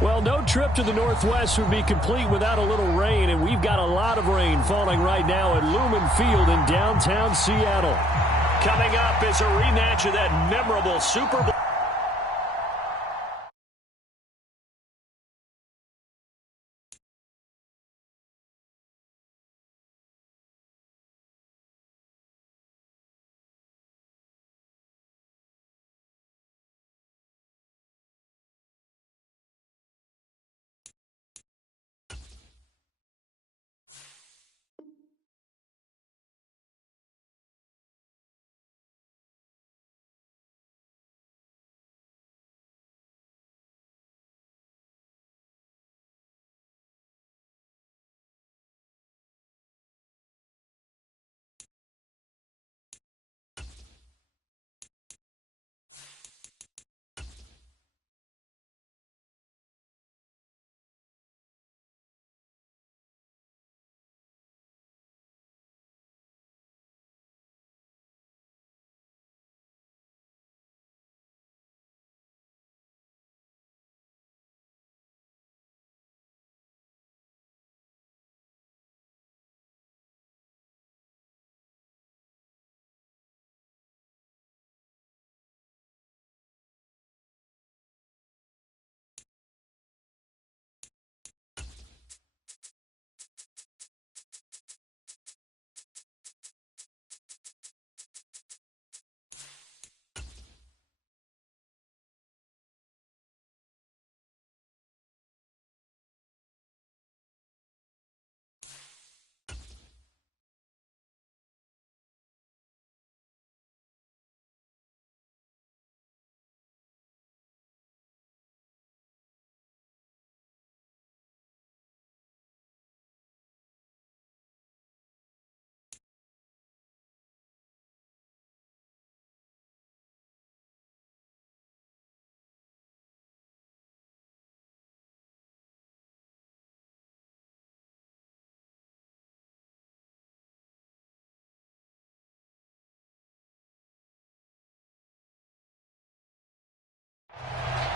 Well, no trip to the Northwest would be complete without a little rain, and we've got a lot of rain falling right now at Lumen Field in downtown Seattle. Coming up is a rematch of that memorable Super Bowl.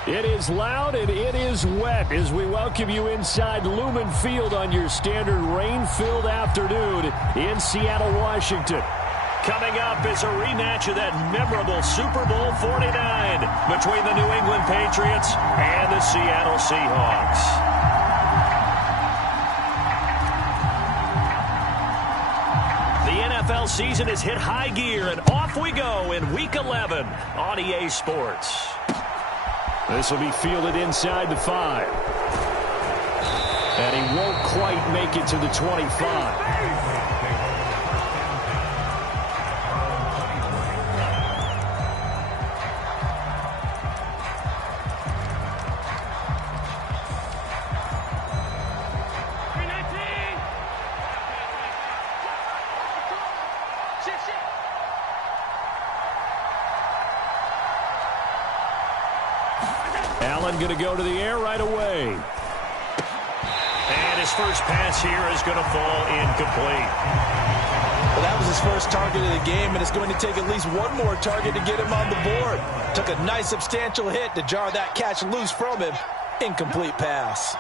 It is loud and it is wet as we welcome you inside Lumen Field on your standard rain-filled afternoon in Seattle, Washington. Coming up is a rematch of that memorable Super Bowl 49 between the New England Patriots and the Seattle Seahawks. The NFL season has hit high gear, and off we go in Week 11 on EA Sports. This will be fielded inside the 5. And he won't quite make it to the 25. Allen going to go to the air right away. And his first pass here is going to fall incomplete. Well, that was his first target of the game, and it's going to take at least one more target to get him on the board. Took a nice substantial hit to jar that catch loose from him. Incomplete pass.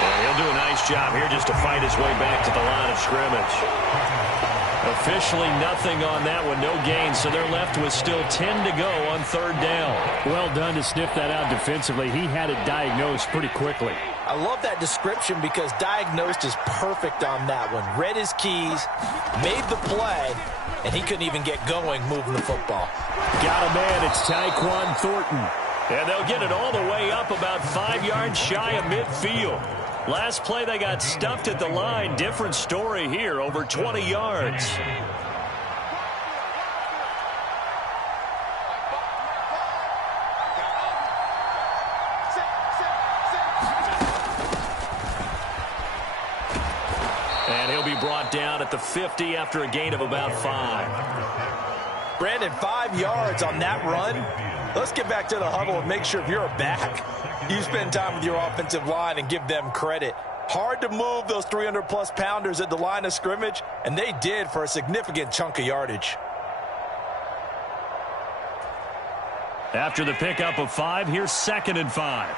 And he'll do a nice job here just to fight his way back to the line of scrimmage. Officially nothing on that one, no gain, so they're left with still 10 to go on third down. Well done to sniff that out defensively. He had it diagnosed pretty quickly. I love that description because diagnosed is perfect on that one. Read his keys, made the play, and he couldn't even get going moving the football. Got a man, it's Tyquan Thornton. And they'll get it all the way up about 5 yards shy of midfield. Last play, they got stuffed at the line. Different story here, over 20 yards. And he'll be brought down at the 50 after a gain of about 5. Brandon, 5 yards on that run. Let's get back to the huddle and make sure if you're a back, you spend time with your offensive line and give them credit. Hard to move those 300-plus pounders at the line of scrimmage, and they did for a significant chunk of yardage. After the pickup of 5, here's 2nd and 5.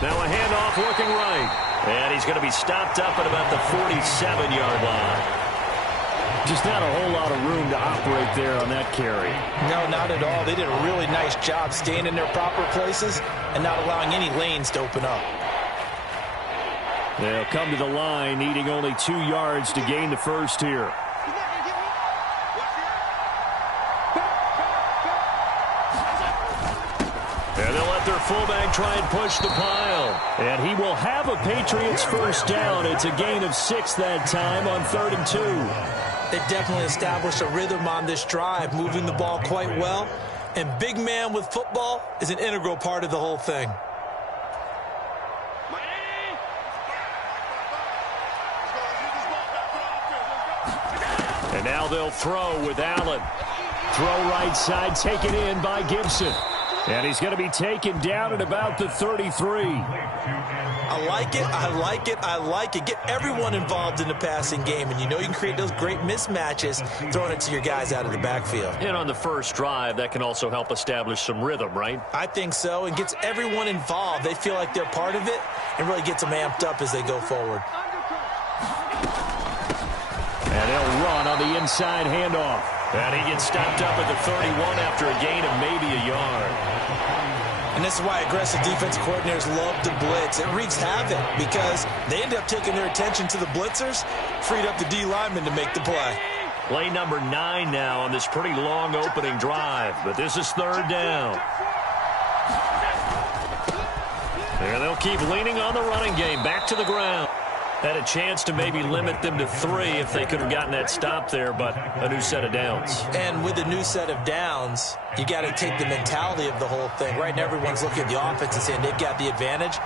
Now a handoff looking right. And he's going to be stopped up at about the 47-yard line. Just not a whole lot of room to operate there on that carry. No, not at all. They did a really nice job staying in their proper places and not allowing any lanes to open up. They'll come to the line, needing only 2 yards to gain the first here. And they'll let their fullback try and push the pile. And he will have a Patriots first down. It's a gain of 6 that time on 3rd and 2. They definitely established a rhythm on this drive, moving the ball quite well. And big man with football is an integral part of the whole thing. And now they'll throw with Allen. Throw right side, taken in by Gibson. And he's going to be taken down at about the 33. I like it, I like it, I like it. Get everyone involved in the passing game, and you know you can create those great mismatches throwing it to your guys out of the backfield. And on the first drive, that can also help establish some rhythm, right? I think so, and gets everyone involved. They feel like they're part of it and really gets them amped up as they go forward. And they'll run on the inside handoff. And he gets stopped up at the 31 after a gain of maybe a yard. And this is why aggressive defense coordinators love to blitz. It wreaks havoc because they end up taking their attention to the blitzers, freed up the D lineman to make the play. Play number 9 now on this pretty long opening drive. But this is 3rd down. There they'll keep leaning on the running game. Back to the ground. Had a chance to maybe limit them to 3 if they could have gotten that stop there, but a new set of downs. And with a new set of downs, you got to take the mentality of the whole thing. Right now, everyone's looking at the offense and saying they've got the advantage.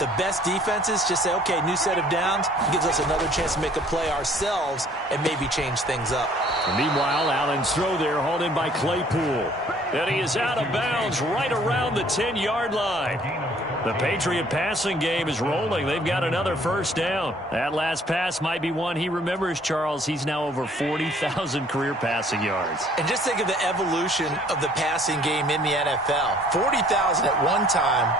The best defenses just say, okay, new set of downs. It gives us another chance to make a play ourselves and maybe change things up. And meanwhile, Allen's throw there hauled in by Claypool. And he is out of bounds right around the 10-yard line. The Patriot passing game is rolling. They've got another first down. That last pass might be one he remembers, Charles. He's now over 40,000 career passing yards. And just think of the evolution of the passing game in the NFL. 40,000 at one time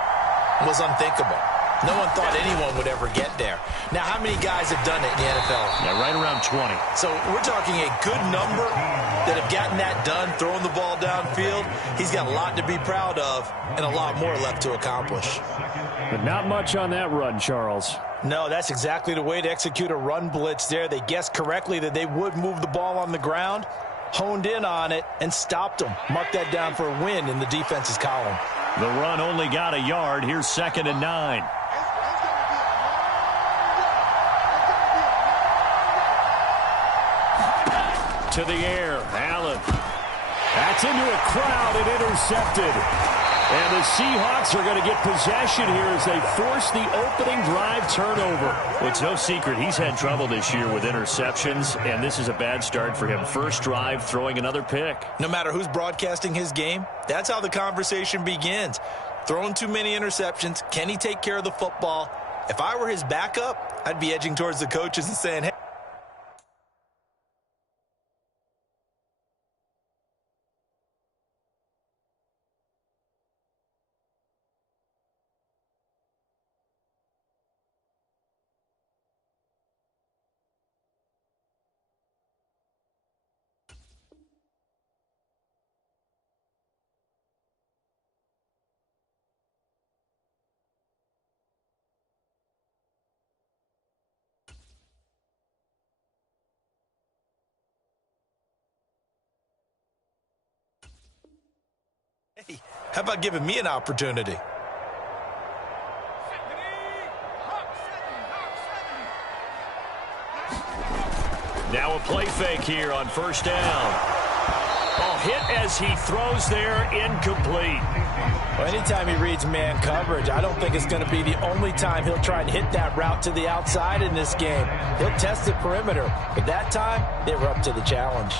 was unthinkable. No one thought anyone would ever get there. Now, how many guys have done it in the NFL? Yeah, right around 20. So we're talking a good number that have gotten that done, throwing the ball downfield. He's got a lot to be proud of and a lot more left to accomplish. But not much on that run, Charles. No, that's exactly the way to execute a run blitz there. They guessed correctly that they would move the ball on the ground, honed in on it, and stopped them. Mark that down for a win in the defense's column. The run only got a yard. Here's 2nd and 9. To the air, Allen. That's into a crowd and intercepted. And the Seahawks are going to get possession here as they force the opening drive turnover. It's no secret he's had trouble this year with interceptions, and this is a bad start for him. First drive, throwing another pick. No matter who's broadcasting his game, that's how the conversation begins. Throwing too many interceptions. Can he take care of the football? If I were his backup, I'd be edging towards the coaches and saying, hey, hey, how about giving me an opportunity? Now a play fake here on first down. Ball hit as he throws there, incomplete. Well, anytime he reads man coverage, I don't think it's going to be the only time he'll try and hit that route to the outside in this game. He'll test the perimeter, but that time they were up to the challenge.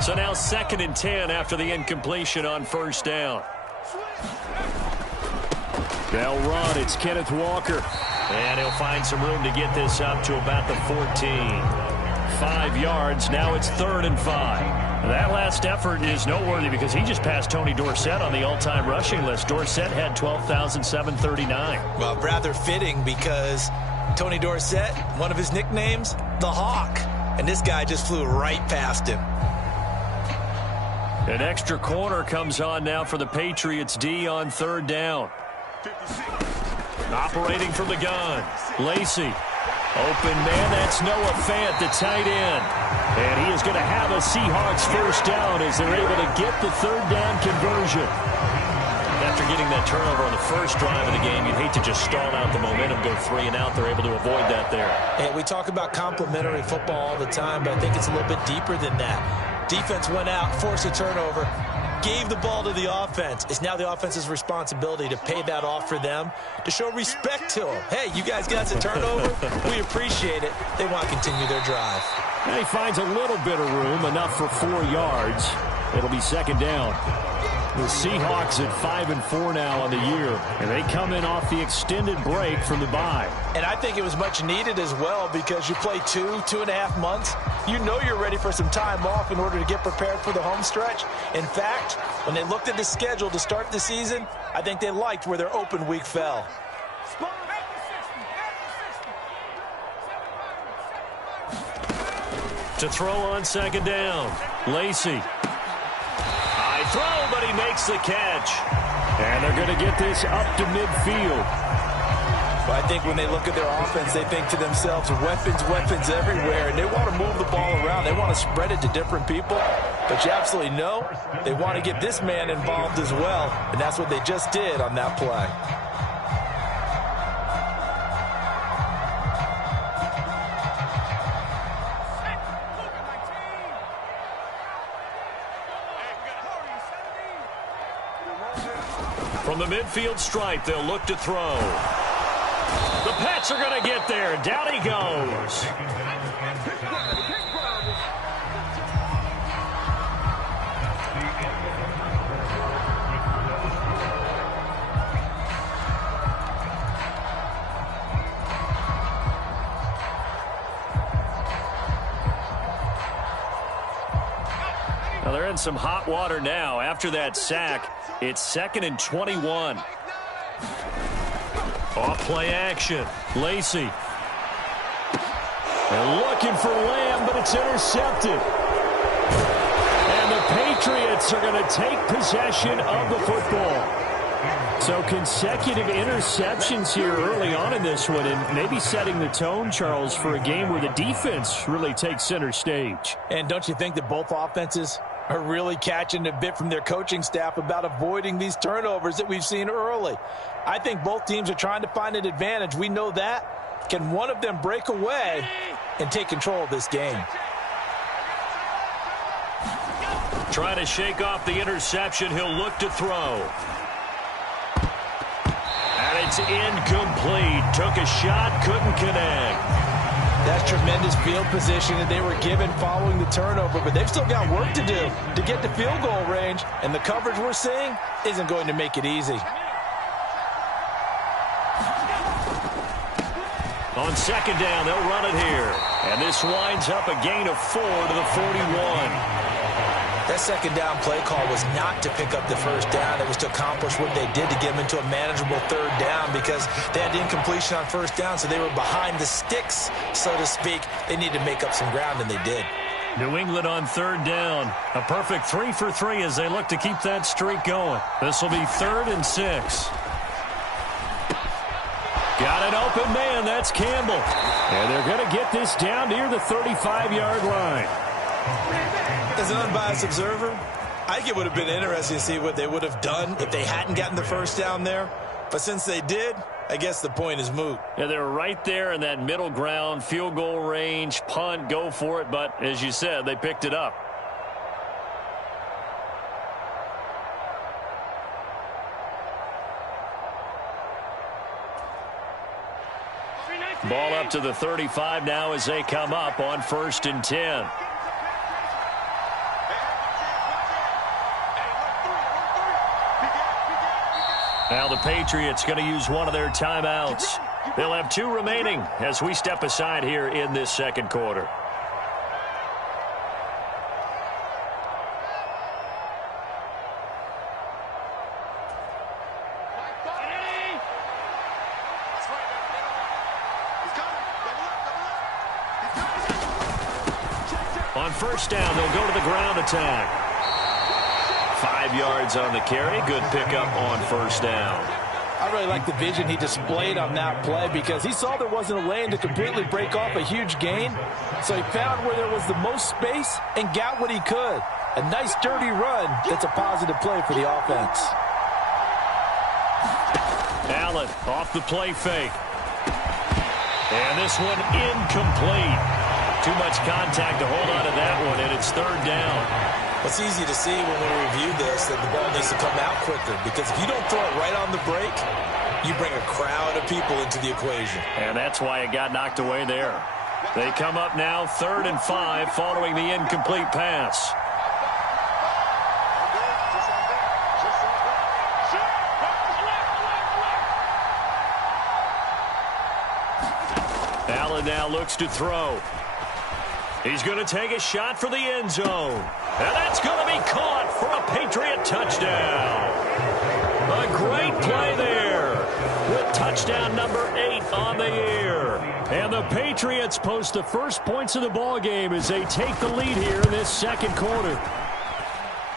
So now 2nd and 10 after the incompletion on first down. They'll run. It's Kenneth Walker. And he'll find some room to get this up to about the 14. 5 yards. Now it's 3rd and 5. That last effort is noteworthy because he just passed Tony Dorsett on the all-time rushing list. Dorsett had 12,739. Well, rather fitting because Tony Dorsett, one of his nicknames, the Hawk. And this guy just flew right past him. An extra corner comes on now for the Patriots D on 3rd down. Operating from the gun, Lacy. Open man, that's Noah Fant, the tight end. And he is going to have a Seahawks first down as they're able to get the 3rd down conversion. After getting that turnover on the first drive of the game, you'd hate to just stall out the momentum, go 3 and out. They're able to avoid that there. And we talk about complementary football all the time, but I think it's a little bit deeper than that. Defense went out, forced a turnover, gave the ball to the offense. It's now the offense's responsibility to pay that off for them, to show respect to them. Hey, you guys got a turnover? We appreciate it. They want to continue their drive. And he finds a little bit of room, enough for 4 yards. It'll be 2nd down. The Seahawks at 5-4 now on the year, and they come in off the extended break from the bye. And I think it was much needed as well because you play 2.5 months. You know you're ready for some time off in order to get prepared for the home stretch. In fact, when they looked at the schedule to start the season, I think they liked where their open week fell. To throw on 2nd down, Lacy. High throw, but he makes the catch. And they're going to get this up to midfield. But I think when they look at their offense, they think to themselves, weapons, weapons everywhere. And they want to move the ball around. They want to spread it to different people. But you absolutely know they want to get this man involved as well. And that's what they just did on that play. From the midfield stripe, they'll look to throw. The Pats are going to get there. Down he goes. Now they're in some hot water now. After that sack, it's 2nd and 21. Off play action. Lacy. They're looking for Lamb, but it's intercepted. And the Patriots are going to take possession of the football. So consecutive interceptions here early on in this one, and maybe setting the tone, Charles, for a game where the defense really takes center stage. And don't you think that both offenses are really catching a bit from their coaching staff about avoiding these turnovers that we've seen early? I think both teams are trying to find an advantage. We know that. Can one of them break away and take control of this game? Trying to shake off the interception. He'll look to throw. And it's incomplete. Took a shot, couldn't connect. That's tremendous field position that they were given following the turnover, but they've still got work to do to get to field goal range, and the coverage we're seeing isn't going to make it easy. On 2nd down, they'll run it here. And this winds up a gain of 4 to the 41. That 2nd down play call was not to pick up the first down. It was to accomplish what they did to get them into a manageable 3rd down because they had incompletion on 1st down, so they were behind the sticks, so to speak. They needed to make up some ground, and they did. New England on 3rd down. A perfect 3 for 3 as they look to keep that streak going. This will be 3rd and 6. Got an open man. That's Campbell. And they're going to get this down near the 35-yard line. As an unbiased observer, I think it would have been interesting to see what they would have done if they hadn't gotten the first down there. But since they did, I guess the point is moot. Yeah, they're right there in that middle ground, field goal range, punt, go for it. But as you said, they picked it up. Ball up to the 35 now as they come up on 1st and 10. Now the Patriots going to use one of their timeouts. They'll have 2 remaining as we step aside here in this second quarter. On first down, they'll go to the ground attack. 5 yards on the carry. Good pickup on first down. I really like the vision he displayed on that play because he saw there wasn't a lane to completely break off a huge gain. So he found where there was the most space and got what he could. A nice, dirty run that's a positive play for the offense. Allen off the play fake. And this one incomplete. Too much contact to hold on to that one, and it's third down. It's easy to see when we review this that the ball needs to come out quicker because if you don't throw it right on the break, you bring a crowd of people into the equation. And that's why it got knocked away there. They come up now 3rd and 5 following the incomplete pass. Allen now looks to throw. He's going to take a shot for the end zone. And that's going to be caught for a Patriot touchdown. A great play there with touchdown number 8 on the year. And the Patriots post the first points of the ballgame as they take the lead here in this second quarter.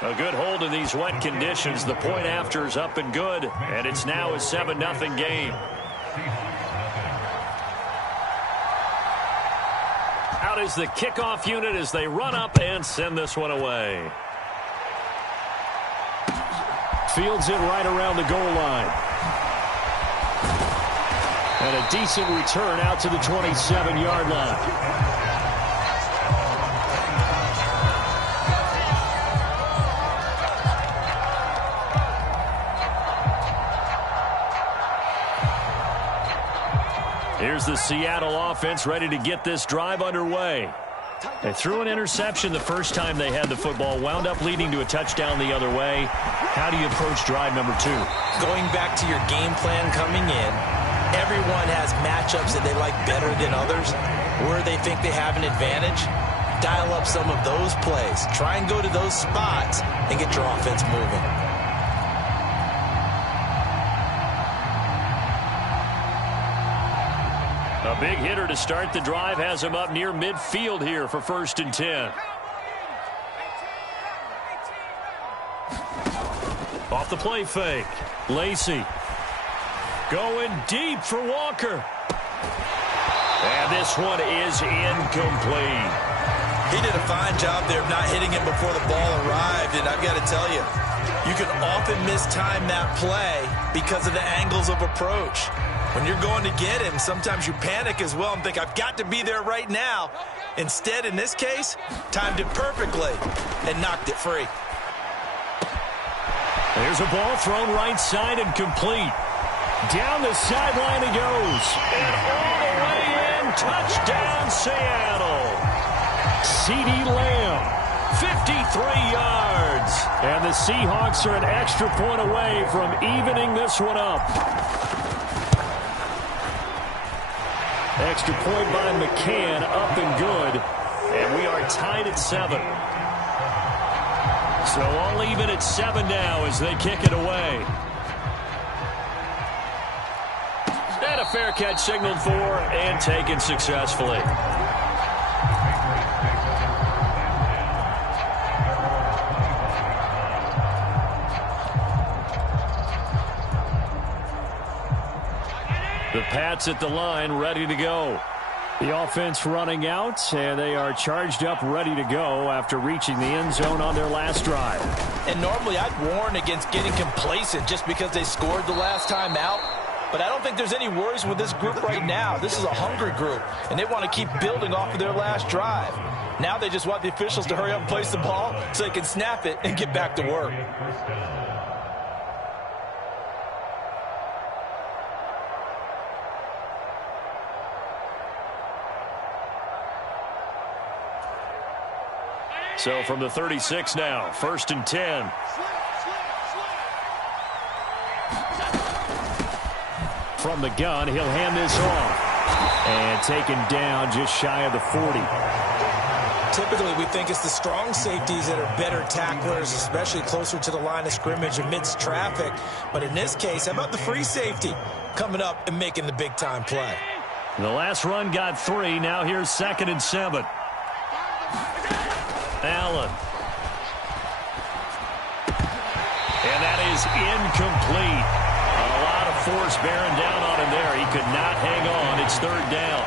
A good hold in these wet conditions. The point after is up and good. And it's now a 7-0 game. Out is the kickoff unit as they run up and send this one away. Fields it right around the goal line. And a decent return out to the 27-yard line. Here's the Seattle offense ready to get this drive underway. They threw an interception the first time they had the football, wound up leading to a touchdown the other way. How do you approach drive number 2? Going back to your game plan coming in, everyone has matchups that they like better than others, where they think they have an advantage. Dial up some of those plays. Try and go to those spots and get your offense moving. A big hitter to start the drive has him up near midfield here for 1st and 10. Off the play fake. Lacy going deep for Walker. And this one is incomplete. He did a fine job there of not hitting him before the ball arrived, and I've got to tell you, you can often mistime that play because of the angles of approach. When you're going to get him, sometimes you panic as well and think, I've got to be there right now. Instead, in this case, timed it perfectly and knocked it free. There's a ball thrown right side and complete. Down the sideline he goes. And all the way in, touchdown Seattle. CeeDee Lamb, 53 yards. And the Seahawks are an extra point away from evening this one up. Extra point by McCann, up and good. And we are tied at 7. So all even at 7 now as they kick it away. And a fair catch signaled for and taken successfully. The Pats at the line, ready to go. The offense running out, and they are charged up, ready to go after reaching the end zone on their last drive. And normally I'd warn against getting complacent just because they scored the last time out. But I don't think there's any worries with this group right now. This is a hungry group, and they want to keep building off of their last drive. Now they just want the officials to hurry up and place the ball so they can snap it and get back to work. So from the 36 now, 1st and 10. From the gun, he'll hand this off. And taken down just shy of the 40. Typically, we think it's the strong safeties that are better tacklers, especially closer to the line of scrimmage amidst traffic. But in this case, how about the free safety coming up and making the big-time play? The last run got 3. Now here's 2nd and 7. Allen. And that is incomplete. A lot of force bearing down on him there. He could not hang on. It's 3rd down.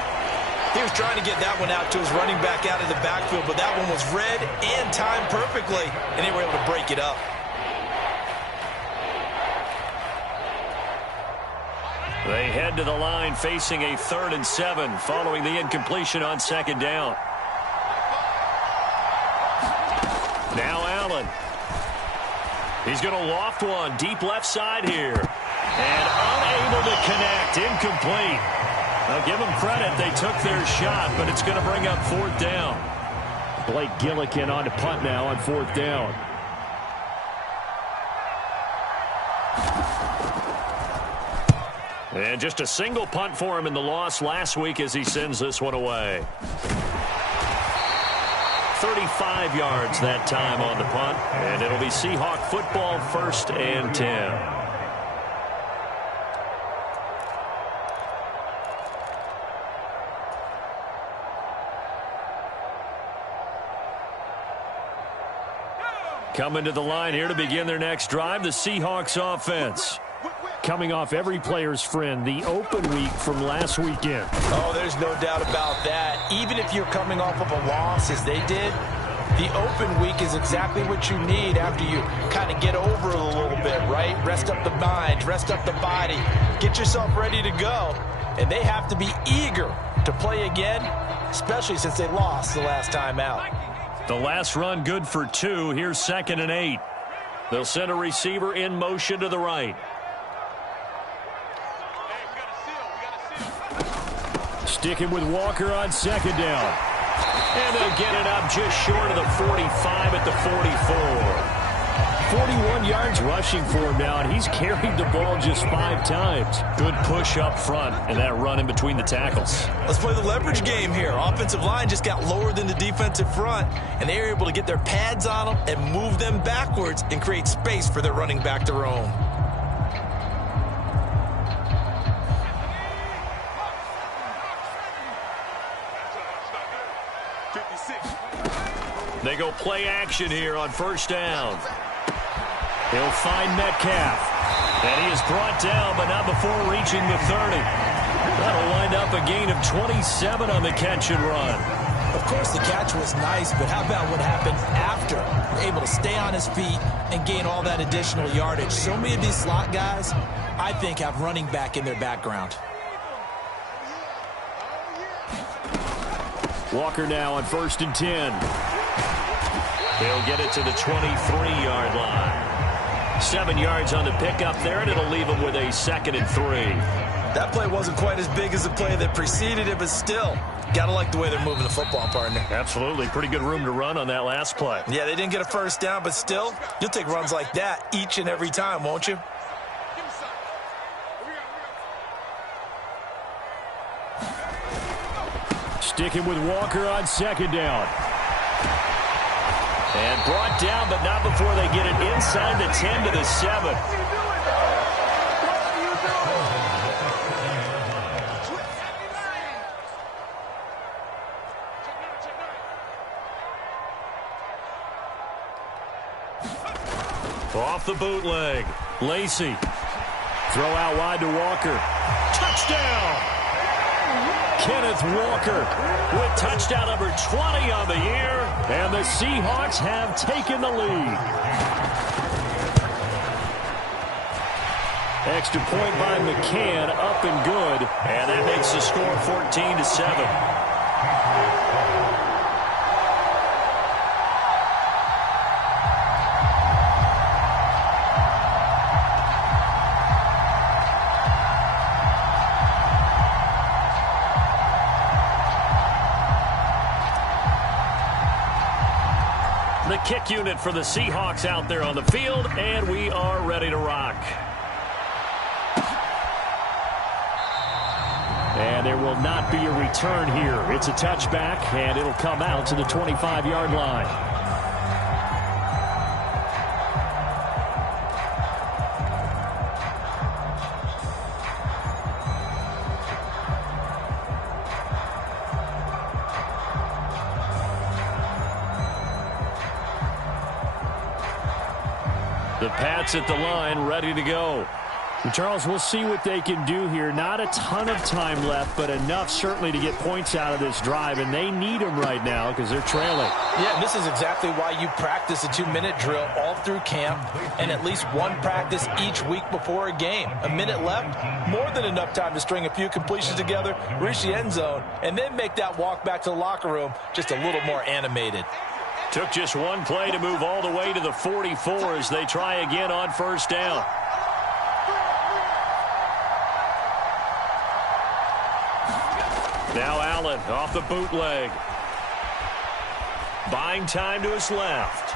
He was trying to get that one out to his running back out of the backfield, but that one was read and timed perfectly, and they were able to break it up. They head to the line facing a 3rd and 7 following the incompletion on 2nd down. Now Allen. He's going to loft one deep left side here. And unable to connect. Incomplete. I'll give them credit. They took their shot, but it's going to bring up 4th down. Blake Gillikin on to punt now on 4th down. And just a single punt for him in the loss last week as he sends this one away. 35 yards that time on the punt, and it'll be Seahawk football 1st and 10. Coming to the line here to begin their next drive, the Seahawks offense. Coming off every player's friend, the open week from last weekend. Oh, there's no doubt about that. Even if you're coming off of a loss as they did, the open week is exactly what you need after you kind of get over it a little bit, right? Rest up the mind, rest up the body, get yourself ready to go. And they have to be eager to play again, especially since they lost the last time out. The last run good for 2. Here's 2nd and 8. They'll send a receiver in motion to the right. Sticking with Walker on 2nd down. And they'll get it up just short of the 45 at the 44. 41 yards rushing for him now, and he's carried the ball just 5 times. Good push up front, and that run in between the tackles. Let's play the leverage game here. Offensive line just got lower than the defensive front, and they were able to get their pads on them and move them backwards and create space for their running back to roam. They go play action here on 1st down. He'll find Metcalf. And he is brought down, but not before reaching the 30. That'll wind up a gain of 27 on the catch and run. Of course, the catch was nice, but how about what happened after? Able to stay on his feet and gain all that additional yardage. So many of these slot guys, I think, have running back in their background. Walker now on 1st and 10. He'll get it to the 23-yard line. 7 yards on the pickup there, and it'll leave him with a 2nd and 3. That play wasn't quite as big as the play that preceded it, but still, gotta like the way they're moving the football, partner. Absolutely. Pretty good room to run on that last play. Yeah, they didn't get a 1st down, but still, you'll take runs like that each and every time, won't you? Sticking with Walker on 2nd down. And brought down, but not before they get it inside the 10 to the 7. Off the bootleg. Lacey. Throw out wide to Walker. Touchdown! Kenneth Walker with touchdown number 20 on the year, and the Seahawks have taken the lead. Extra point by McCann, up and good, and that makes the score 14-7. The kick unit for the Seahawks out there on the field, and we are ready to rock. And there will not be a return here. It's a touchback, and it'll come out to the 25-yard line. The Pats at the line, ready to go. And Charles, we'll see what they can do here. Not a ton of time left, but enough certainly to get points out of this drive, and they need them right now because they're trailing. Yeah, and this is exactly why you practice a 2-minute drill all through camp and at least one practice each week before a game. A minute left, more than enough time to string a few completions together, reach the end zone, and then make that walk back to the locker room just a little more animated. Took just one play to move all the way to the 44 as they try again on first down. Now Allen off the bootleg. Buying time to his left.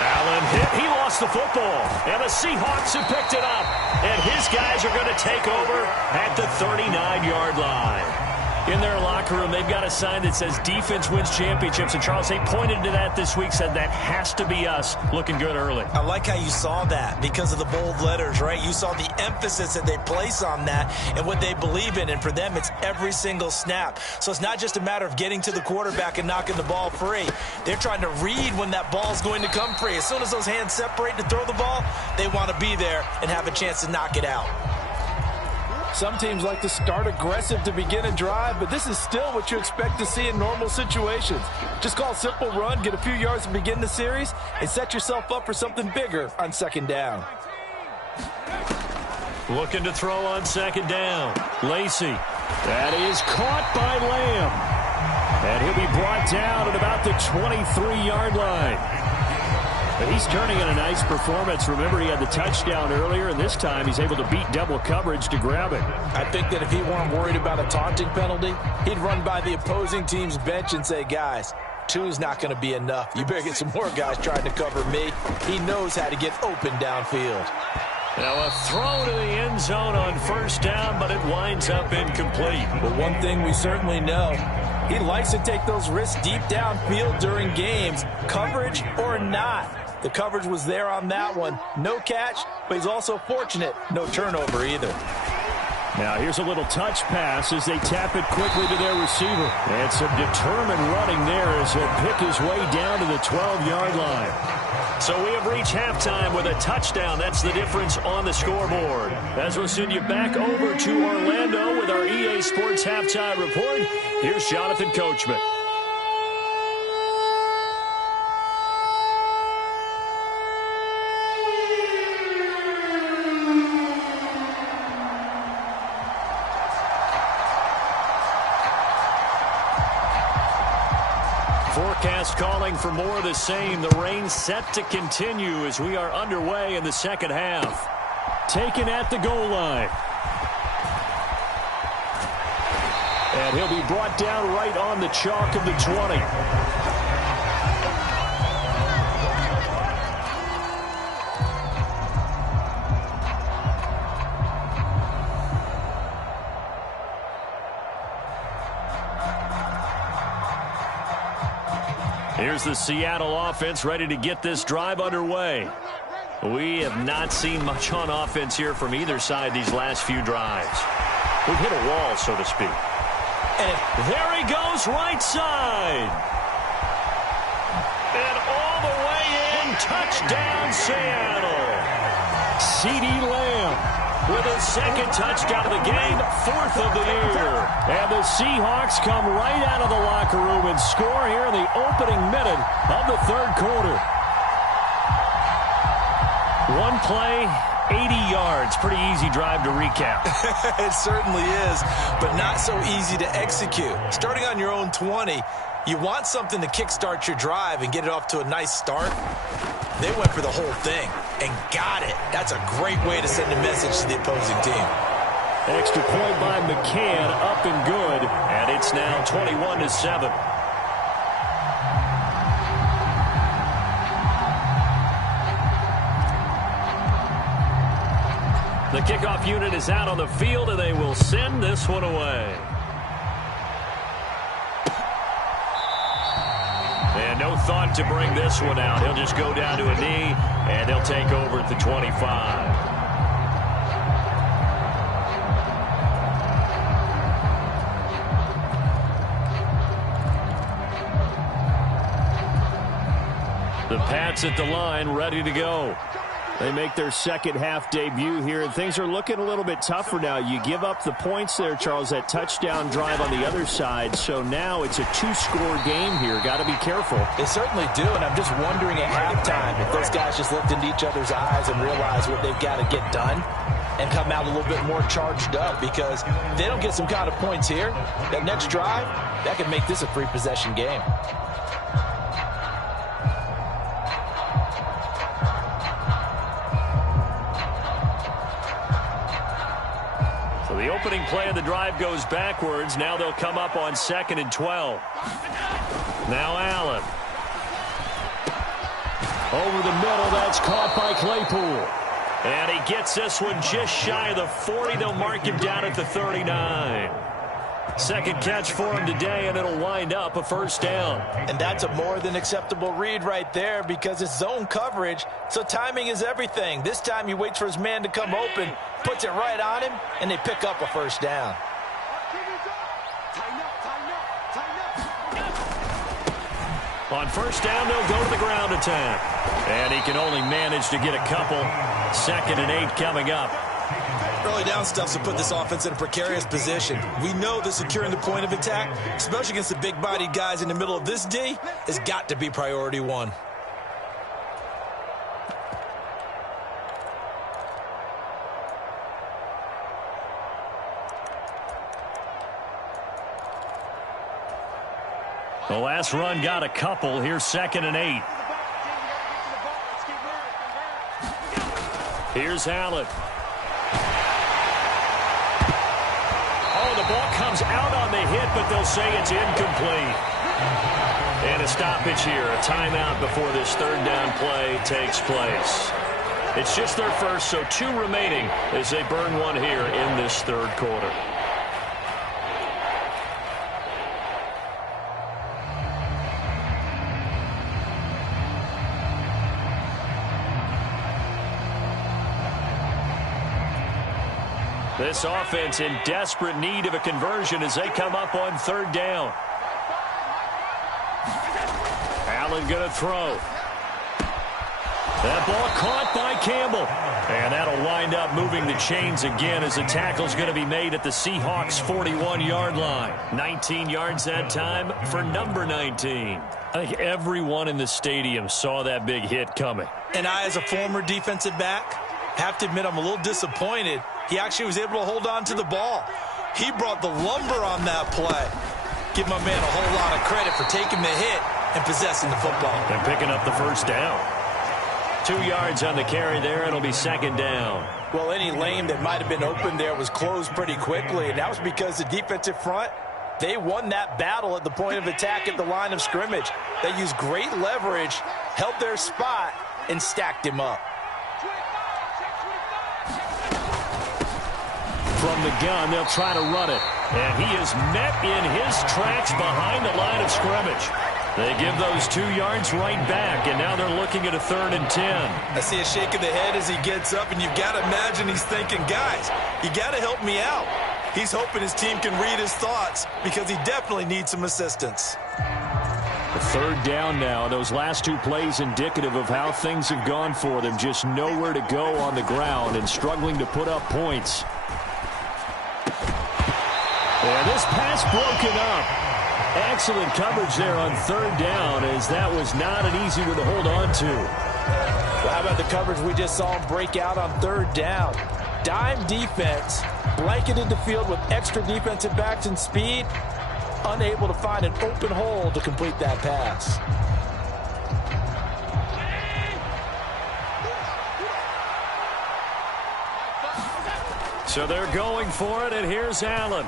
Allen hit. He lost the football. And the Seahawks have picked it up. And his guys are going to take over at the 39-yard line. In their locker room, they've got a sign that says defense wins championships. And Charles, they pointed to that this week, said that has to be us. Looking good early. I like how you saw that because of the bold letters, right? You saw the emphasis that they place on that and what they believe in. And for them, it's every single snap. So it's not just a matter of getting to the quarterback and knocking the ball free. They're trying to read when that ball's going to come free. As soon as those hands separate to throw the ball, they want to be there and have a chance to knock it out. Some teams like to start aggressive to begin a drive, but this is still what you expect to see in normal situations. Just call a simple run, get a few yards to begin the series, and set yourself up for something bigger on second down. Looking to throw on second down. Lacy. That is caught by Lamb. And he'll be brought down at about the 23-yard line. But he's turning in a nice performance. Remember, he had the touchdown earlier, and this time he's able to beat double coverage to grab it. I think that if he weren't worried about a taunting penalty, he'd run by the opposing team's bench and say, guys, 2 is not going to be enough. You better get some more guys trying to cover me. He knows how to get open downfield. Now a throw to the end zone on first down, but it winds up incomplete. But one thing we certainly know, he likes to take those risks deep downfield during games, coverage or not. The coverage was there on that one. No catch, but he's also fortunate. No turnover either. Now here's a little touch pass as they tap it quickly to their receiver. And some determined running there as he'll pick his way down to the 12-yard line. So we have reached halftime with a touchdown. That's the difference on the scoreboard. As we'll send you back over to Orlando with our EA Sports Halftime Report, here's Jonathan Coachman. Forecast calling for more of the same. The rain set to continue as we are underway in the second half. Taken at the goal line. And he'll be brought down right on the chalk of the 20. Here's the Seattle offense ready to get this drive underway. We have not seen much on offense here from either side these last few drives. We've hit a wall, so to speak. And there he goes, right side. And all the way in, touchdown Seattle. CeeDee Lamb with a second touchdown of the game, 4th of the year. And the Seahawks come right out of the locker room and score here in the opening minute of the third quarter. One play, 80 yards. Pretty easy drive to recap. It certainly is, but not so easy to execute. Starting on your own 20, you want something to kickstart your drive and get it off to a nice start. They went for the whole thing and got it. That's a great way to send a message to the opposing team. Extra point by McCann, up and good, and it's now 21-7. The kickoff unit is out on the field, and they will send this one away. And no thought to bring this one out. He'll just go down to a knee, and they'll take over at the 25. The Pats at the line, ready to go. They make their second half debut here, and things are looking a little bit tougher now. You give up the points there, Charles, that touchdown drive on the other side. So now it's a two-score game here. Got to be careful. They certainly do, and I'm just wondering at halftime if those guys just looked into each other's eyes and realized what they've got to get done and come out a little bit more charged up, because if they don't get some kind of points here, that next drive, that could make this a three-possession game. The opening play of the drive goes backwards. Now they'll come up on 2nd and 12. Now Allen. Over the middle, that's caught by Claypool. And he gets this one just shy of the 40. They'll mark him down at the 39. Second catch for him today, and it'll wind up a first down. And that's a more than acceptable read right there, because it's zone coverage, so timing is everything. This time he waits for his man to come open, puts it right on him, and they pick up a first down. On first down, they'll go to the ground attack. And he can only manage to get a couple. 2nd and 8 coming up. Early down stuff's to put this offense in a precarious position. We know that securing the point of attack, especially against the big-bodied guys in the middle of this D, has got to be priority one. The last run got a couple. Here's 2nd and 8. Here's Allen. Oh, the ball comes out on the hit, but they'll say it's incomplete. And a stoppage here, a timeout before this third down play takes place. It's just their first, so 2 remaining as they burn one here in this third quarter. This offense in desperate need of a conversion as they come up on third down. Allen going to throw. That ball caught by Campbell. And that'll wind up moving the chains again as the tackle's going to be made at the Seahawks' 41-yard line. 19 yards that time for number 19. I think everyone in the stadium saw that big hit coming. And I, as a former defensive back, have to admit I'm a little disappointed. He actually was able to hold on to the ball. He brought the lumber on that play. Give my man a whole lot of credit for taking the hit and possessing the football. And picking up the first down. 2 yards on the carry there. It'll be 2nd down. Well, any lane that might have been open there was closed pretty quickly, and that was because the defensive front, they won that battle at the point of attack at the line of scrimmage. They used great leverage, held their spot, and stacked him up. From the gun, they'll try to run it. And he is met in his tracks behind the line of scrimmage. They give those 2 yards right back, and now they're looking at a 3rd and 10. I see a shake of the head as he gets up, and you've got to imagine he's thinking, guys, you got to help me out. He's hoping his team can read his thoughts because he definitely needs some assistance. A 3rd down now. Those last 2 plays indicative of how things have gone for them. Just nowhere to go on the ground and struggling to put up points. And this pass broken up. Excellent coverage there on 3rd down, as that was not an easy one to hold on to. Well, how about the coverage we just saw him break out on 3rd down? Dime defense, blanketed the field with extra defensive backs and speed, unable to find an open hole to complete that pass. So they're going for it, and here's Allen.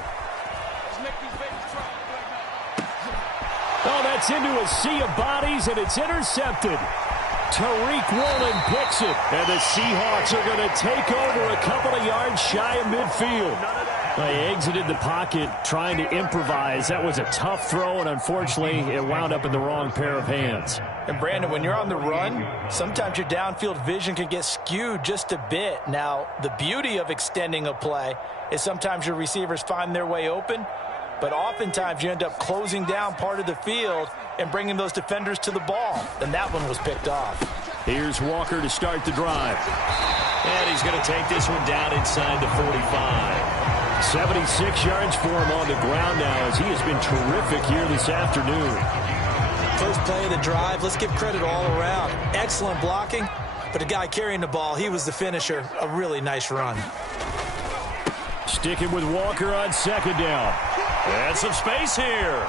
Oh, that's into a sea of bodies, and it's intercepted. Tariq Woolen picks it, and the Seahawks are going to take over a couple of yards shy of midfield. They exited the pocket trying to improvise. That was a tough throw, and unfortunately, it wound up in the wrong pair of hands. And, Brandon, when you're on the run, sometimes your downfield vision can get skewed just a bit. Now, the beauty of extending a play is sometimes your receivers find their way open, but oftentimes you end up closing down part of the field and bringing those defenders to the ball. And that one was picked off. Here's Walker to start the drive. And he's going to take this one down inside the 45. 76 yards for him on the ground now as he has been terrific here this afternoon. First play of the drive, let's give credit all around. Excellent blocking, but the guy carrying the ball, he was the finisher. A really nice run. Sticking with Walker on second down. And some space here.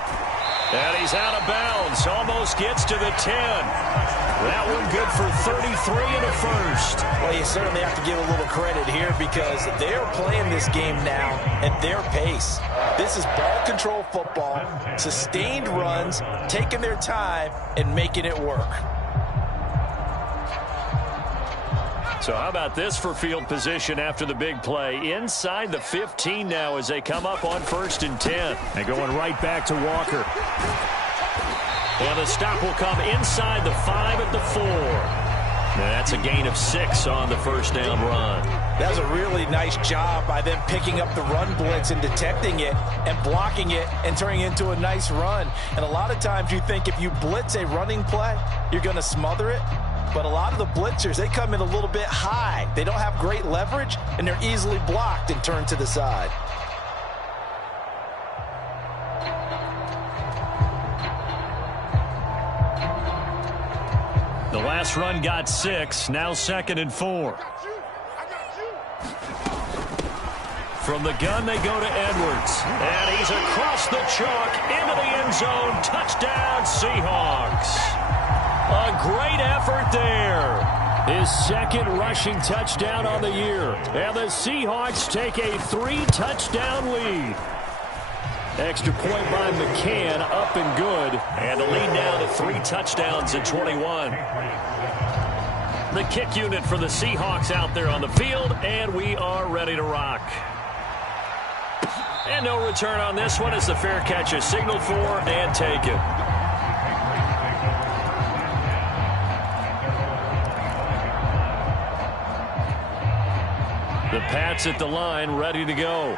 And he's out of bounds. Almost gets to the 10. That one good for 33 and a first. Well, you certainly have to give a little credit here because they're playing this game now at their pace. This is ball control football, sustained runs, taking their time, and making it work. So how about this for field position after the big play? Inside the 15 now as they come up on 1st and 10. And going right back to Walker. And the stop will come inside the 5 at the 4. And that's a gain of 6 on the first down run. That was a really nice job by them picking up the run blitz and detecting it and blocking it and turning it into a nice run. And a lot of times you think if you blitz a running play, you're going to smother it. But a lot of the blitzers, they come in a little bit high. They don't have great leverage, and they're easily blocked and turned to the side. The last run got 6, now 2nd and 4. From the gun, they go to Edwards. And he's across the chalk into the end zone. Touchdown, Seahawks. A great effort there. His 2nd rushing touchdown on the year. And the Seahawks take a 3-touchdown lead. Extra point by McCann, up and good. And the lead now to 3 touchdowns at 21. The kick unit for the Seahawks out there on the field, and we are ready to rock. And no return on this one as the fair catch is signaled for and taken. The Pats at the line, ready to go.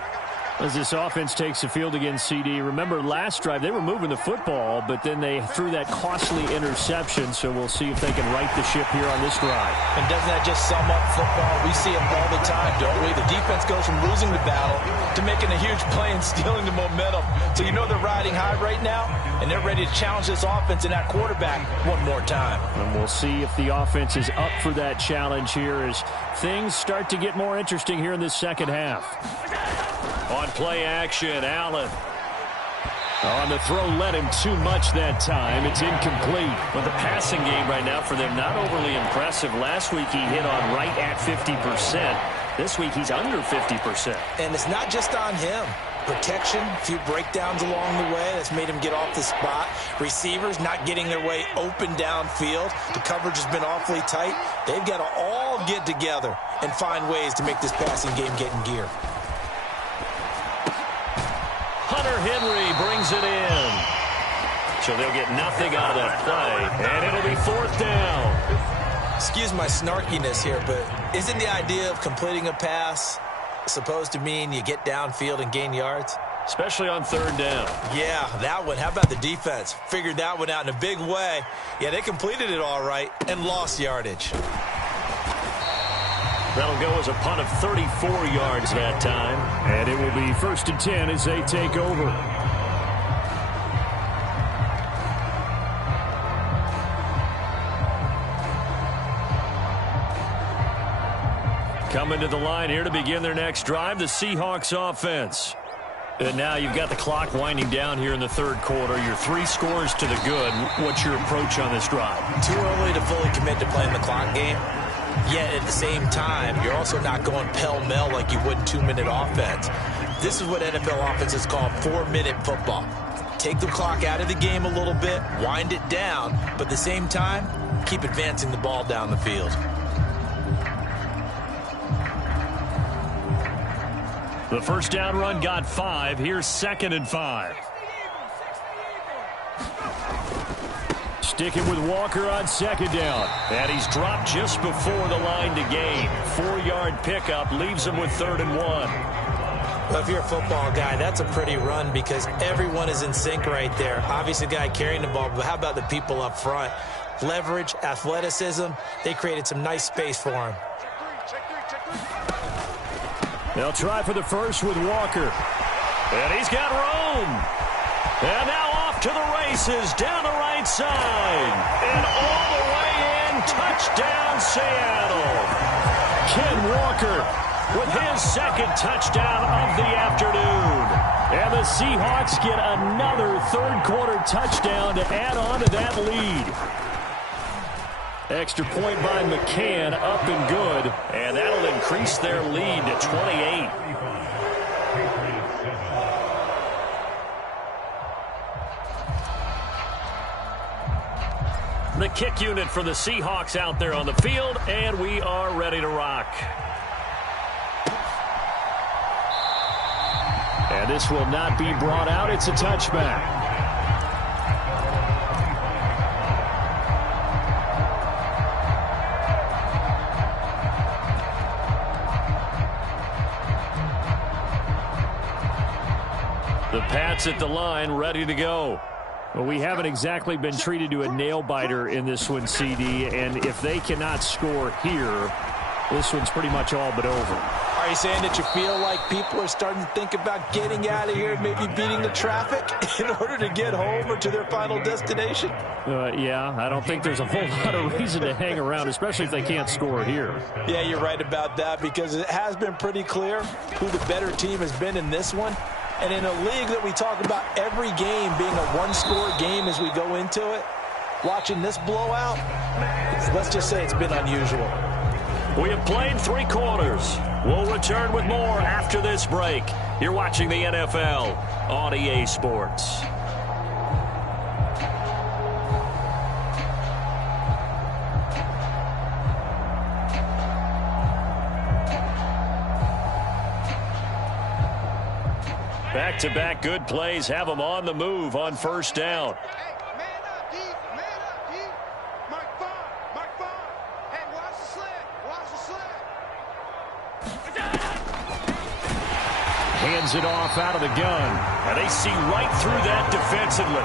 As this offense takes the field against CD. Remember, last drive, they were moving the football, but then they threw that costly interception, so we'll see if they can right the ship here on this drive. And doesn't that just sum up football? We see it all the time, don't we? The defense goes from losing the battle to making a huge play and stealing the momentum. So you know they're riding high right now, and they're ready to challenge this offense and that quarterback one more time. And we'll see if the offense is up for that challenge here as things start to get more interesting here in this second half. On play action, Allen. On the throw, led him too much that time. It's incomplete. But the passing game right now for them, not overly impressive. Last week he hit on right at 50%. This week he's under 50%. And it's not just on him. Protection, a few breakdowns along the way. That's made him get off the spot. Receivers not getting their way open downfield. The coverage has been awfully tight. They've got to all get together and find ways to make this passing game get in gear. Hunter Henry brings it in. So they'll get nothing out of that play. And it'll be 4th down. Excuse my snarkiness here, but isn't the idea of completing a pass supposed to mean you get downfield and gain yards? Especially on 3rd down. Yeah, that one. How about the defense? Figured that one out in a big way. Yeah, they completed it all right and lost yardage. That'll go as a punt of 34 yards that time. And it will be 1st and 10 as they take over. Coming to the line here to begin their next drive, the Seahawks offense. And now you've got the clock winding down here in the 3rd quarter. Your 3 scores to the good. What's your approach on this drive? Too early to fully commit to playing the clock game. Yet at the same time, you're also not going pell-mell like you would in 2-minute offense. This is what NFL offenses call 4-minute football. take the clock out of the game a little bit, wind it down, but at the same time, keep advancing the ball down the field. The first down run got 5. Here's 2nd and 5. Sticking with Walker on 2nd down. And he's dropped just before the line to gain. 4-yard pickup leaves him with 3rd and 1. Well, if you're a football guy, that's a pretty run because everyone is in sync right there. Obviously, the guy carrying the ball, but how about the people up front? Leverage, athleticism, they created some nice space for him. They'll try for the first with Walker. And he's got room. And now off to the races down the right side. And all the way in, touchdown Seattle. Ken Walker with his 2nd touchdown of the afternoon. And the Seahawks get another 3rd-quarter touchdown to add on to that lead. Extra point by McCann, up and good. And that'll increase their lead to 28. The kick unit for the Seahawks out there on the field, and we are ready to rock. And this will not be brought out. It's a touchback. The Pats at the line, ready to go. Well, we haven't exactly been treated to a nail-biter in this one, CD, and if they cannot score here, this one's pretty much all but over. Are you saying that you feel like people are starting to think about getting out of here, maybe beating the traffic in order to get home or to their final destination? Yeah, I don't think there's a whole lot of reason to hang around, especially if they can't score here. Yeah, you're right about that because it has been pretty clear who the better team has been in this one. And in a league that we talk about every game being a one-score game as we go into it, watching this blowout, let's just say it's been unusual. We have played 3 quarters. We'll return with more after this break. You're watching the NFL on EA Sports. Back-to-back good plays have them on the move on 1st down. Hands it off out of the gun. And they see right through that defensively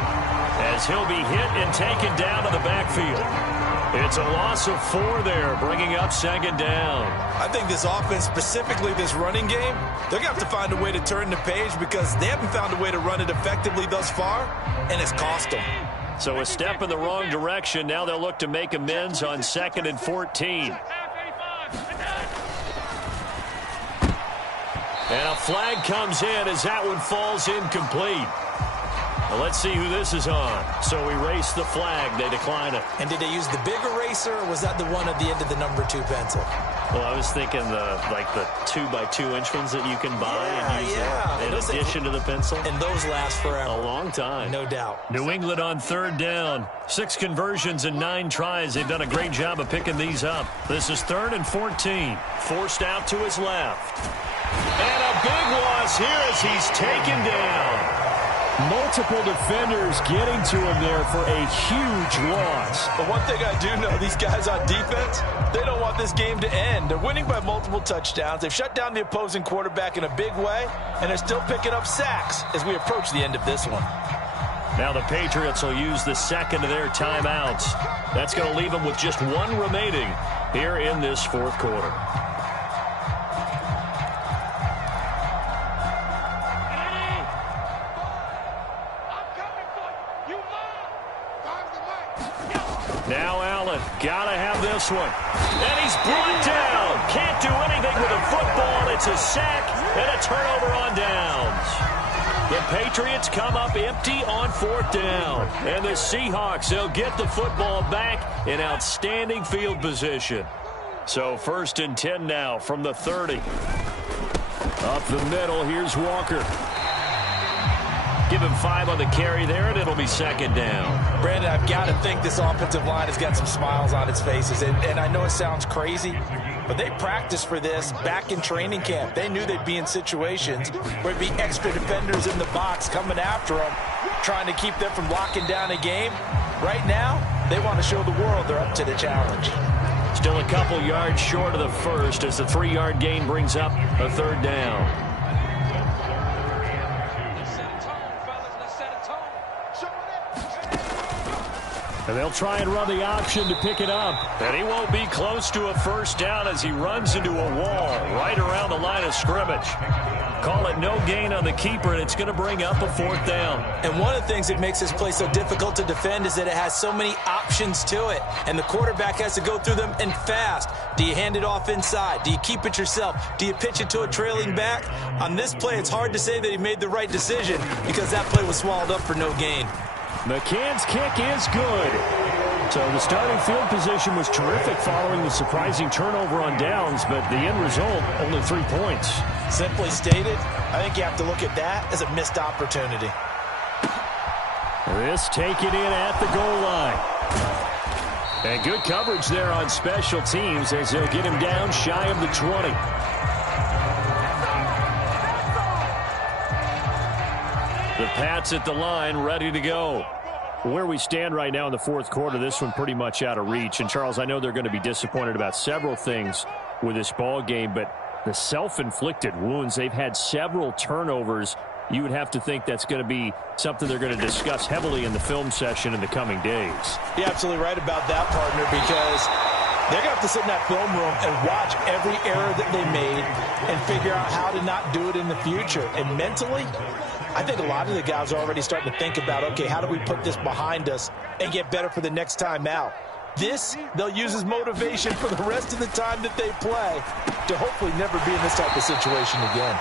as he'll be hit and taken down to the backfield. It's a loss of 4 there, bringing up 2nd down. I think this offense, specifically this running game, they're going to have to find a way to turn the page because they haven't found a way to run it effectively thus far, and it's cost them. So a step in the wrong direction. Now they'll look to make amends on 2nd and 14. And a flag comes in as that one falls incomplete. Well, let's see who this is on. So erase the flag. They decline it. And did they use the big eraser, or was that the one at the end of the number 2 pencil? Well, I was thinking the 2x2-inch ones that you can buy and use in addition to the pencil. And those last forever. A long time. No doubt. New England on 3rd down. 6 conversions and 9 tries. They've done a great job of picking these up. This is 3rd and 14. Forced out to his left. And a big loss here as he's taken down. Multiple defenders getting to him there for a huge loss. But one thing I do know, these guys on defense, they don't want this game to end. They're winning by multiple touchdowns. They've shut down the opposing quarterback in a big way, and they're still picking up sacks as we approach the end of this one. Now the Patriots will use the 2nd of their timeouts. That's going to leave them with just 1 remaining here in this 4th quarter. Now Allen, gotta have this one. And he's brought down. Can't do anything with the football. It's a sack and a turnover on downs. The Patriots come up empty on 4th down. And the Seahawks, they'll get the football back in outstanding field position. So 1st and 10 now from the 30. Up the middle, here's Walker. Give him 5 on the carry there, and it'll be second down. Brandon, I've got to think this offensive line has got some smiles on its faces. And I know it sounds crazy, but they practiced for this back in training camp. They knew they'd be in situations where there'd be extra defenders in the box coming after them, trying to keep them from locking down a game. Right now, they want to show the world they're up to the challenge. Still a couple yards short of the first as the 3-yard gain brings up a third down. And they'll try and run the option to pick it up. And he won't be close to a first down as he runs into a wall right around the line of scrimmage. Call it no gain on the keeper, and it's going to bring up a 4th down. And one of the things that makes this play so difficult to defend is that it has so many options to it, and the quarterback has to go through them and fast. Do you hand it off inside? Do you keep it yourself? Do you pitch it to a trailing back? On this play, it's hard to say that he made the right decision because that play was swallowed up for no gain. McCann's kick is good. So the starting field position was terrific following the surprising turnover on downs, but the end result, only 3 points. Simply stated, I think you have to look at that as a missed opportunity. This taken in at the goal line. And good coverage there on special teams as they'll get him down shy of the 20. The Pats at the line, ready to go. Where we stand right now in the 4th quarter, this one pretty much out of reach. And, Charles, I know they're going to be disappointed about several things with this ball game, but the self-inflicted wounds, they've had several turnovers. You would have to think that's going to be something they're going to discuss heavily in the film session in the coming days. You're absolutely right about that, partner, because they're going to have to sit in that film room and watch every error that they made and figure out how to not do it in the future. And mentally, I think a lot of the guys are already starting to think about, okay, how do we put this behind us and get better for the next time out? This, they'll use as motivation for the rest of the time that they play to hopefully never be in this type of situation again.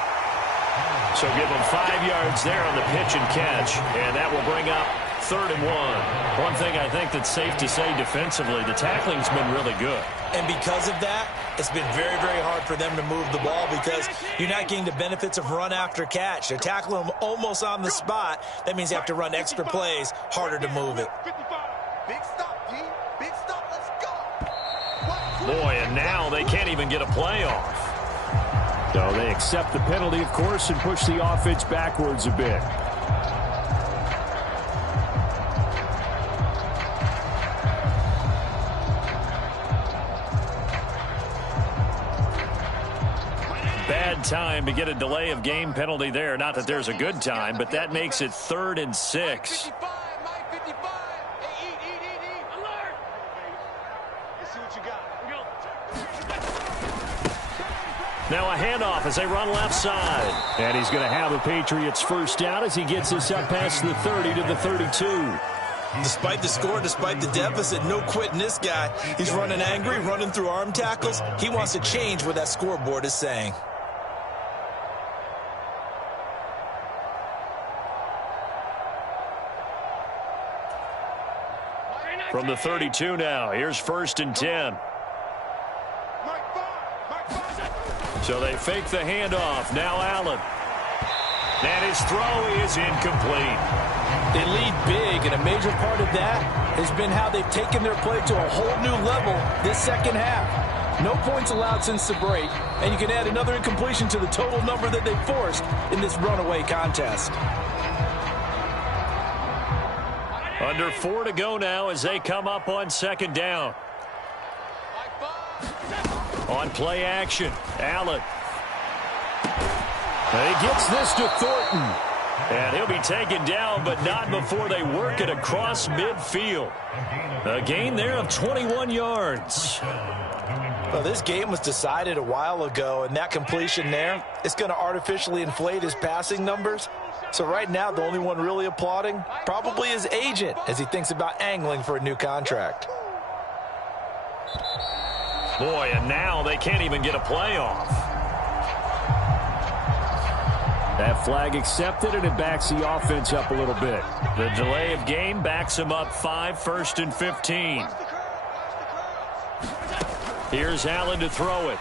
So give them 5 yards there on the pitch and catch, and that will bring up 3rd and 1. One thing I think that's safe to say defensively, the tackling's been really good. And because of that, it's been very, very hard for them to move the ball because you're not getting the benefits of run after catch. They're tackling them almost on the spot. That means you have to run extra plays, harder to move it. Big stop, D. Big stop. Let's go. Boy, and now they can't even get a play off. So they accept the penalty, of course, and push the offense backwards a bit. Bad time to get a delay of game penalty there. Not that there's a good time, but that makes it 3rd and 6. Now a handoff as they run left side. And he's going to have a Patriots first down as he gets us up past the 30 to the 32. Despite the score, despite the deficit, no quitting this guy. He's running angry, running through arm tackles. He wants to change what that scoreboard is saying. From the 32 now, here's 1st and 10. So they fake the handoff. Now Allen. And his throw is incomplete. They lead big, and a major part of that has been how they've taken their play to a whole new level this second half. No points allowed since the break, and you can add another incompletion to the total number that they forced in this runaway contest. Under 4 to go now as they come up on 2nd down. On play action, Allen. And he gets this to Thornton. And he'll be taken down, but not before they work it across midfield. A gain there of 21 yards. Well, this game was decided a while ago, and that completion there is going to artificially inflate his passing numbers. So right now, the only one really applauding probably his agent as he thinks about angling for a new contract. Boy, and now they can't even get a playoff. That flag accepted, and it backs the offense up a little bit. The delay of game backs him up 5, 1st and 15. Here's Allen to throw it.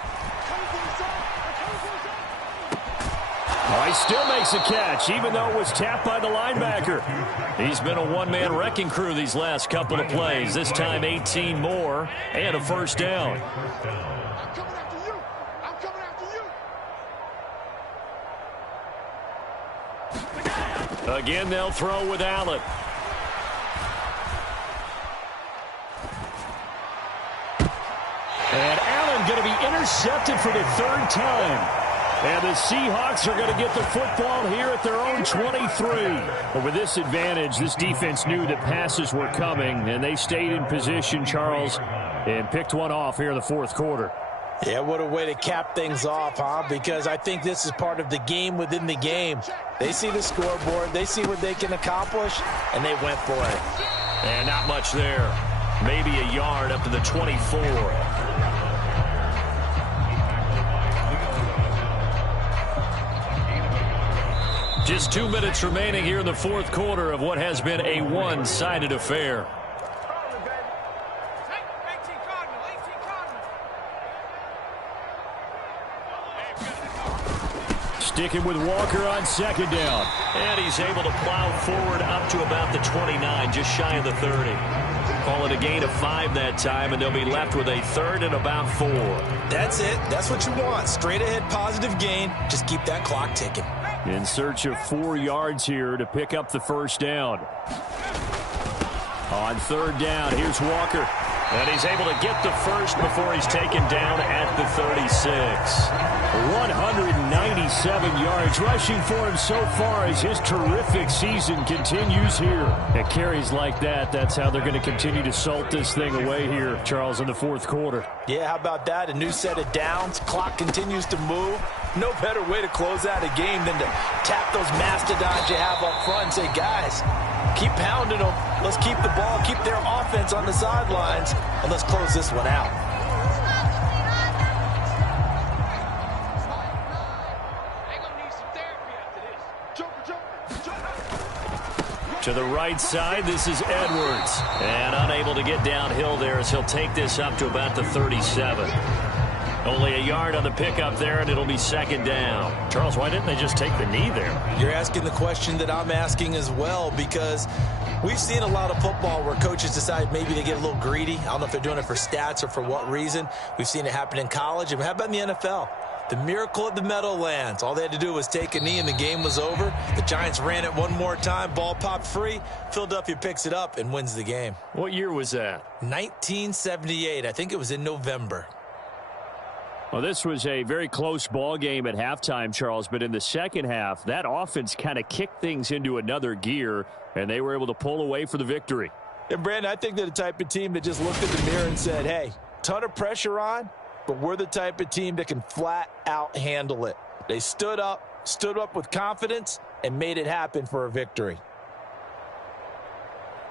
Oh, he still makes a catch, even though it was tapped by the linebacker. He's been a one-man wrecking crew these last couple of plays. This time 18 more and a first down. I'm coming after you. I'm coming after you. Again, they'll throw with Allen. And Allen going to be intercepted for the third time. And the Seahawks are going to get the football here at their own 23. But with this advantage, this defense knew that passes were coming, and they stayed in position, Charles, and picked one off here in the fourth quarter. Yeah, what a way to cap things off, huh? Because I think this is part of the game within the game. They see the scoreboard, they see what they can accomplish, and they went for it. And not much there. Maybe a yard up to the 24. Just 2 minutes remaining here in the fourth quarter of what has been a one-sided affair. Sticking with Walker on second down. And he's able to plow forward up to about the 29, just shy of the 30. Call it a gain of 5 that time, and they'll be left with a third and about 4. That's it. That's what you want. Straight ahead positive gain. Just keep that clock ticking. In search of 4 yards here to pick up the first down. On third down, here's Walker. And he's able to get the first before he's taken down at the 36. 197 yards rushing for him so far as his terrific season continues here. At carries like that, that's how they're going to continue to salt this thing away here, Charles, in the fourth quarter. Yeah, how about that? A new set of downs. Clock continues to move. No better way to close out a game than to tap those mastodons you have up front and say, guys, keep pounding them. Let's keep the ball, keep their offense on the sidelines, and let's close this one out. To the right side, this is Edwards. And unable to get downhill there as he'll take this up to about the 37. Only a yard on the pickup there, and it'll be second down. Charles, why didn't they just take the knee there? You're asking the question that I'm asking as well, because we've seen a lot of football where coaches decide maybe they get a little greedy. I don't know if they're doing it for stats or for what reason. We've seen it happen in college. And how about in the NFL? The miracle of the Meadowlands. All they had to do was take a knee and the game was over. The Giants ran it one more time. Ball popped free. Philadelphia picks it up and wins the game. What year was that? 1978. I think it was in November. Well, this was a very close ball game at halftime, Charles, but in the second half, that offense kind of kicked things into another gear, and they were able to pull away for the victory. And, Brandon, I think they're the type of team that just looked at the mirror and said, hey, ton of pressure on, but we're the type of team that can flat out handle it. They stood up with confidence, and made it happen for a victory.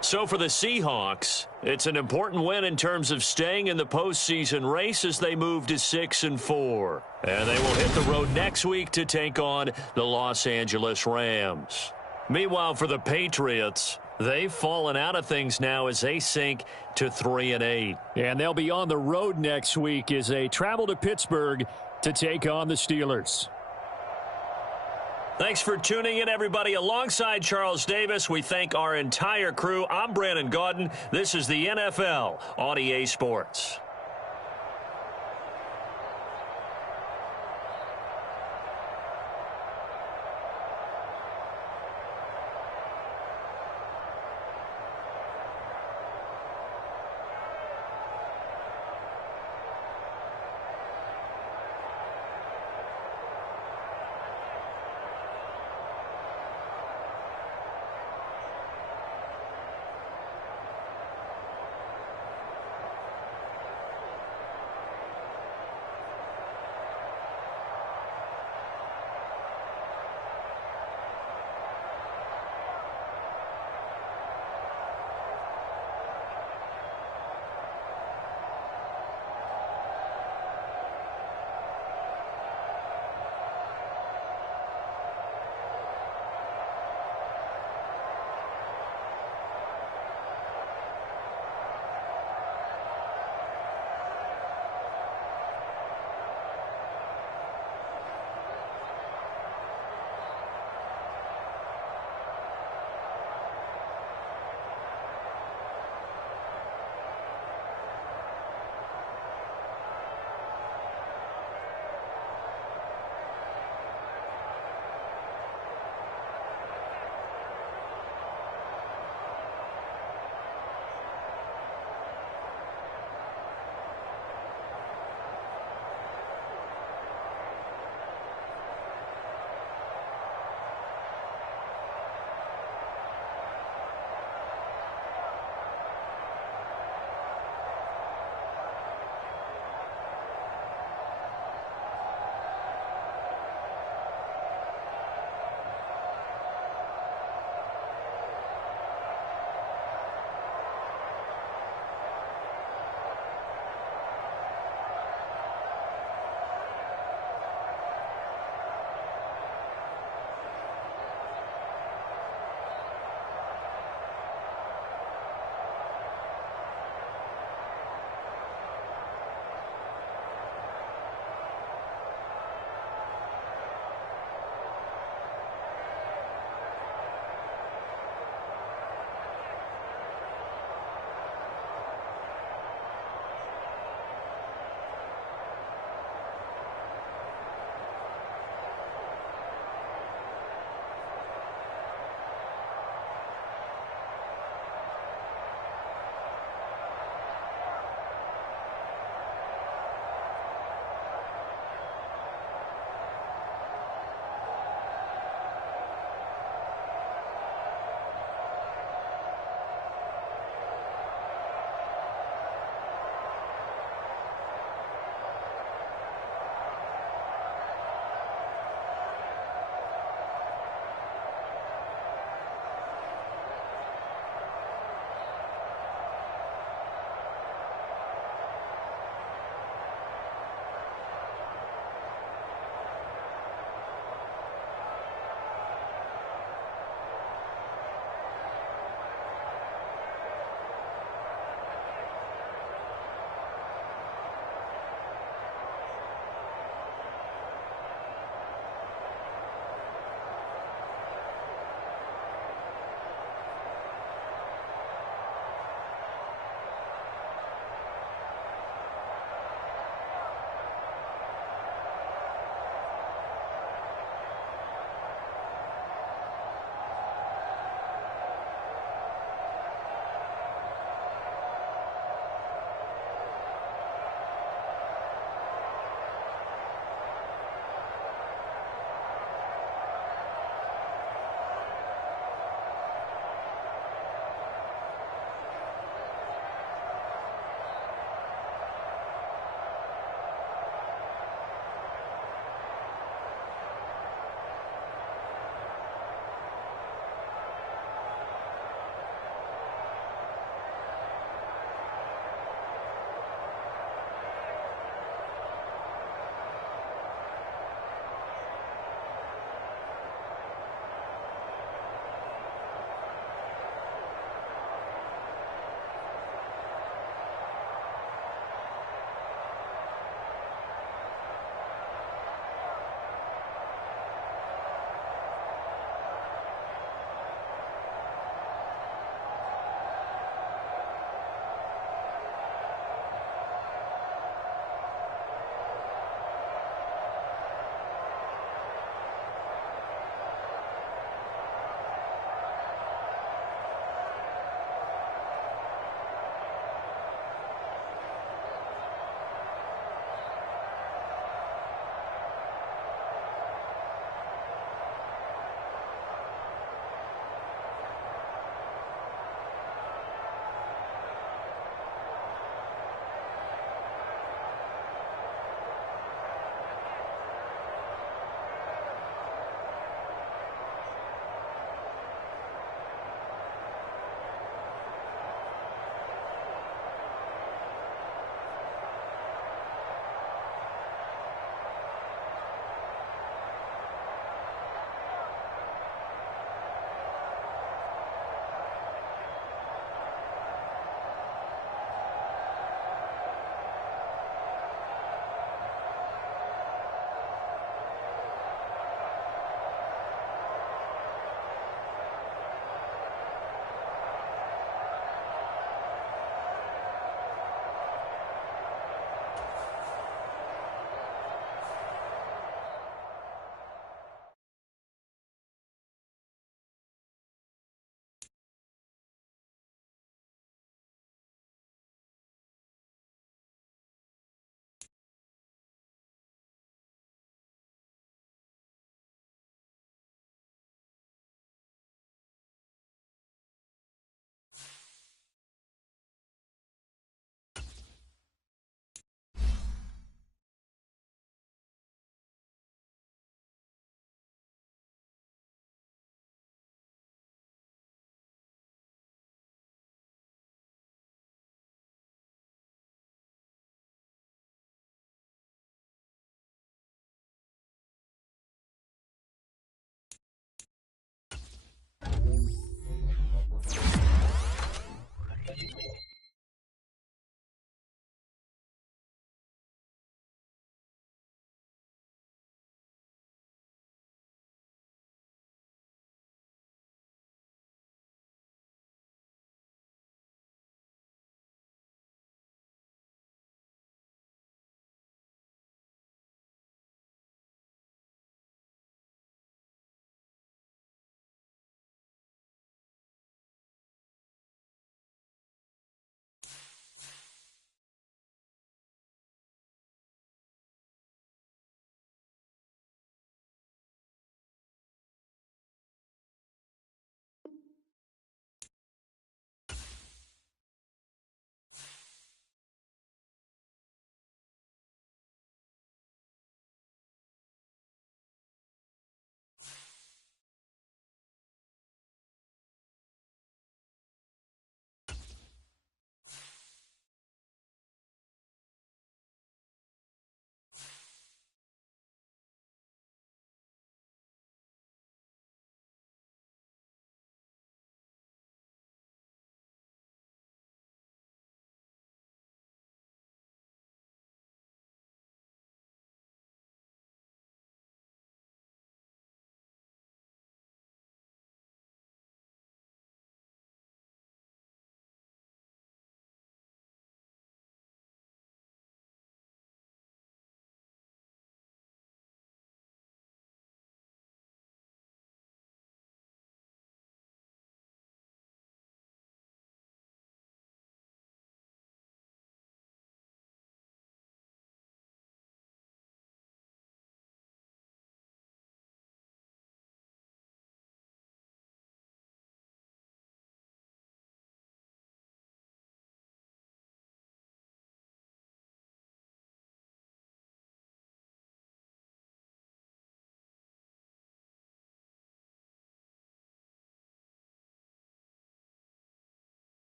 So for the Seahawks, it's an important win in terms of staying in the postseason race as they move to 6-4. And they will hit the road next week to take on the Los Angeles Rams. Meanwhile, for the Patriots, they've fallen out of things now as they sink to 3-8. And they'll be on the road next week as they travel to Pittsburgh to take on the Steelers. Thanks for tuning in, everybody. Alongside Charles Davis, we thank our entire crew. I'm Brandon Gaudin. This is the NFL on EA Sports.